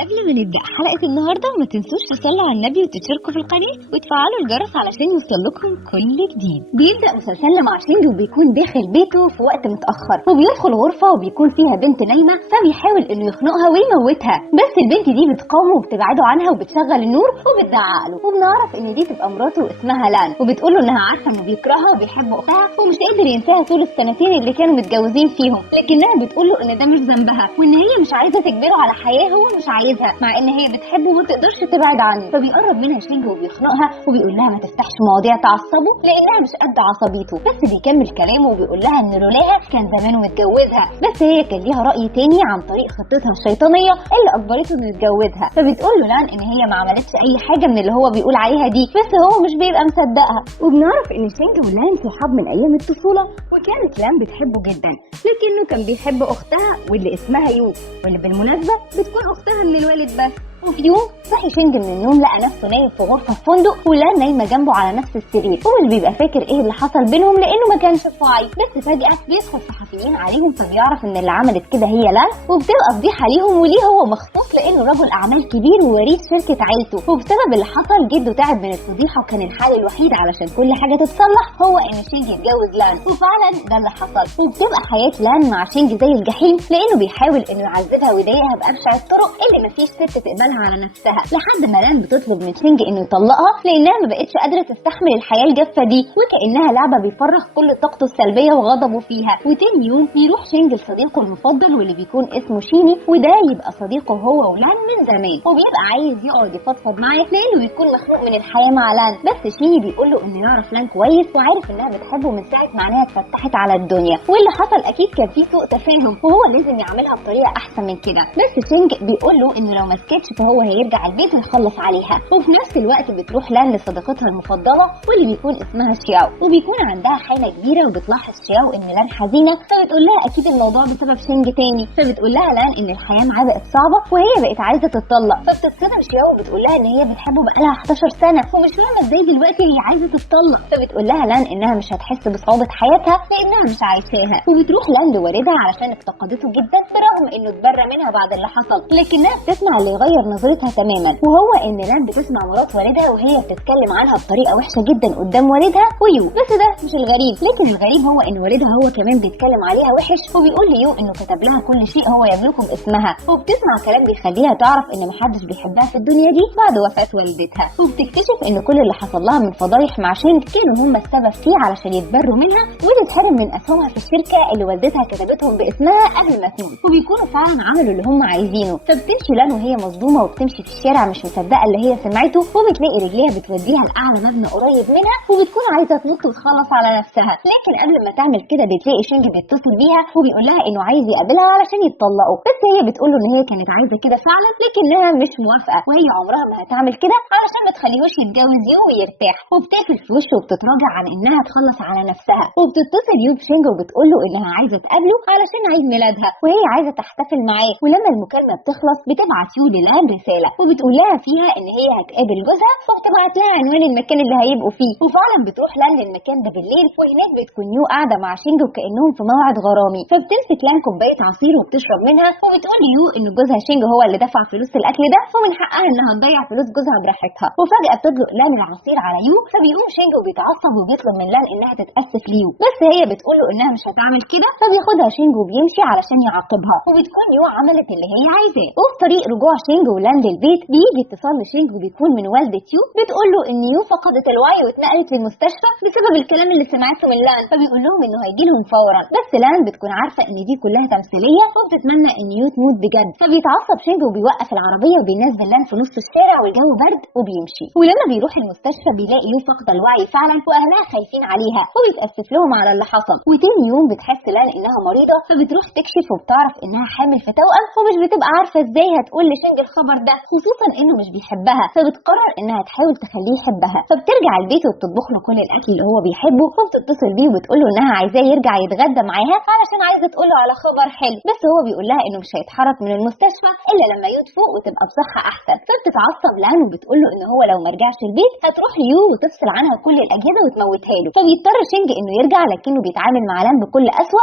قبل ما نبدأ حلقة النهاردة ما تنسوش تصلوا على النبي وتشتركوا في القناة وتفعلوا الجرس علشان يوصلكم كل جديد. بيبدأ مسلسلنا مع شينجي وبيكون داخل بيته في وقت متأخر، وبيدخل غرفة وبيكون فيها بنت نايمة، فبيحاول انه يخنقها ويموتها، بس البنت دي بتقاومه وبتبعده عنها وبتشغل النور وبتزعق له، وبنعرف ان دي تبقى مراته اسمها لان، وبتقول له انها عارفة انه بيكرهها وبيحب اختها ومش قادر ينساها طول السنتين اللي كانوا متجوزين فيهم، لكنها بتقول له ان ده مش ذنبها وان هي مش عايزة تجبره على حياة هو مش عايزها، مع ان هي بتحبه وما تقدرش تبعد عنه. فبيقرب منها شينجي وبيخنقها وبيقول لها ما تفتحش مواضيع تعصبه لانها مش قد عصبيته، بس بيكمل كلامه وبيقول لها ان لولاها كان زمانه متجوزها، بس هي كان ليها راي تاني عن طريق خطتها الشيطانيه اللي اجبرته انه يتجوزها. فبتقول له لان ان هي ما عملتش اي حاجه من اللي هو بيقول عليها دي، بس هو مش بيبقى مصدقها. وبنعرف ان شينجي ولان صحاب من ايام الطفوله، وكانت لان بتحبه جدا، لكنه كان بيحب اختها واللي اسمها يو، واللي بالمناسبه بتكون اختها من الوالد بس. وفي يوم صحي شينجي من النوم لقى نفسه نايم في غرفه في فندق ولان نايمه جنبه على نفس السرير، ومش بيبقى فاكر ايه اللي حصل بينهم لانه ما كانش واعي، بس فجاه بيدخل صحفيين عليهم فبيعرف ان اللي عملت كده هي لان، وبتبقى فضيحه ليهم وليه هو مخطوف لانه رجل اعمال كبير ووريث شركه عيلته، وبسبب اللي حصل جده تعب من الفضيحه وكان الحل الوحيد علشان كل حاجه تتصلح هو ان شينجي يتجوز لان، وفعلا ده اللي حصل. وبتبقى حياه لان مع شينجي زي الجحيم لانه بيحاول انه يعذبها ويضايقها بابشع الطرق اللي مفيش ست تقبلها على نفسها، لحد ما لان بتطلب من شينجي انه يطلقها لانها ما بقتش قادره تستحمل الحياه الجافه دي، وكانها لعبه بيفرغ كل طاقته السلبيه وغضبه فيها. وتاني يوم بيروح شينجي لصديقه المفضل واللي بيكون اسمه شيني، وده يبقى صديقه هو ولان من زمان، وبيبقى عايز يقعد يفضفض معاه لانه بيكون مخنوق من الحياه مع لان، بس شيني بيقول له انه يعرف لان كويس وعارف انها بتحبه من ساعه ما عينيها اتفتحت على الدنيا، واللي حصل اكيد كان فيه سوء تفاهم وهو لازم يعملها بطريقه احسن من كده، بس شينجي بيقول له انه لو ما سكتش فهو هيرجع البيت ويخلص عليها. وفي نفس الوقت بتروح لان لصديقتها المفضله واللي بيكون اسمها شياو، وبيكون عندها حاله كبيره وبتلاحظ شياو ان لان حزينه، فبتقول لها اكيد الموضوع بسبب شينجي تاني، فبتقول لها لان ان الحياه معاه بقت صعبه وهي بقت عايزه تتطلق، فبتتصدم شياو وبتقول لها ان هي بتحبه بقالها 11 سنه ومش فاهمه ازاي دلوقتي هي عايزه تتطلق، فبتقول لها لان انها مش هتحس بصعوبه حياتها لانها مش عايشاها. وبتروح لان لوالدها علشان افتقدته جدا برغم انه اتبرى منها بعد اللي حصل، لكنها بتسمع اللي يغير نظرتها تماما، وهو ان لان بتسمع مرات والدها وهي بتتكلم عنها بطريقه وحشه جدا قدام والدها ويو، بس ده مش الغريب، لكن الغريب هو ان والدها هو كمان بيتكلم عليها وحش وبيقول ليو انه كتب لها كل شيء هو يملكه باسمها، وبتسمع كلام بيخليها تعرف ان محدش بيحبها في الدنيا دي بعد وفاه والدتها، وبتكتشف ان كل اللي حصل لها من فضايح مع شينج كانوا هم السبب فيه علشان يتبروا منها وتتحرم من اسهمها في الشركه اللي والدتها كتبتهم باسمها قبل ما تموت، وبيكونوا فعلا عملوا اللي هم عايزينه. فبتمشي لان وهي مصدومه وبتمشي في الشارع مش مصدقه اللي هي سمعته، وبتلاقي رجليها بتوديها لاعلى مبنى قريب منها وبتكون عايزه تنط وتخلص على نفسها، لكن قبل ما تعمل كده بتلاقي شينجي بيتصل بيها وبيقول لها انه عايز يقابلها علشان يتطلقوا، بس هي بتقول له ان هي كانت عايزه كده فعلا لكنها مش موافقه، وهي عمرها ما هتعمل كده علشان ما تخليهوش يتجوز يو ويرتاح، وبتقفل في وشه وبتتراجع عن انها تخلص على نفسها، وبتتصل يو بشينجي وبتقول له انها عايزه تقابله علشان عيد ميلادها وهي عايزه تحتفل معاه. ولما المكالمه بتخلص بتبعت يو للان رساله وبتقول لها فيها ان هي هتقابل جوزها، وبتبعت لها عنوان المكان اللي هيبقوا فيه، وفعلا بتروح لان للمكان ده بالليل، وهناك بتكون يو قاعده مع شينجي وكانهم في موعد غرامي، فبتمسك لان كوبايه عصير وبتشرب منها، وبتقول يو ان جوزها شينجي هو اللي دفع فلوس الاكل ده ومن حقها انها تضيع فلوس جوزها براحتها. وفجاه بتطلق لان العصير على يو، فبيقوم شينجي وبيتعصب وبيطلب من لان انها تتاسف ليو، بس هي بتقول له انها مش هتعمل كده، فبياخدها شينجي وبيمشي علشان يعاقبها، وبتكون يو عملت اللي هي عايزاه. وفي طريق رجوع شينجي ولان للبيت بيجي اتصال لشينجي وبيكون من والدة يو بتقول له ان يو فقدت الوعي واتنقلت للمستشفى بسبب الكلام اللي سمعته من لان، فبيقول لهم انه هيجي لهم فورا، بس لان بتكون عارفه ان دي كلها تمثيليه وبتتمنى ان يو تموت بجد، فبيتعصب شينجي وبيوقف العربيه وبينزل لان في نص الشارع والجو برد وبيمشي. ولما بيروح المستشفى بيلاقي يو فاقده الوعي فعلا واهلها خايفين عليها وبيتاسف لهم على اللي حصل. وتاني يوم بتحس لان انها مريضه فبتروح تكشف وبتعرف انها حامل في توأم، ومش بتبقى عارفه ازاي هتقول لشينجي الخبر ده خصوصا انه مش بيحبها، فبتقرر انها تحاول تخليه يحبها، فبترجع البيت وبتطبخ له كل الاكل اللي هو بيحبه، وبتتصل بيه وبتقول له انها عايزاه يرجع يتغدى معاها علشان عايزه تقول له على خبر حلو، بس هو بيقول لها انه مش هيتحرك من المستشفى الا لما يدفق وتبقى بصحه احسن، فبتتعصب لان وبتقول له ان هو لو ما رجعش البيت هتروح ليو وتفصل عنها كل الاجهزه وتموتها له، فبيضطر شينجي انه يرجع لكنه بيتعامل مع لان بكل قسوه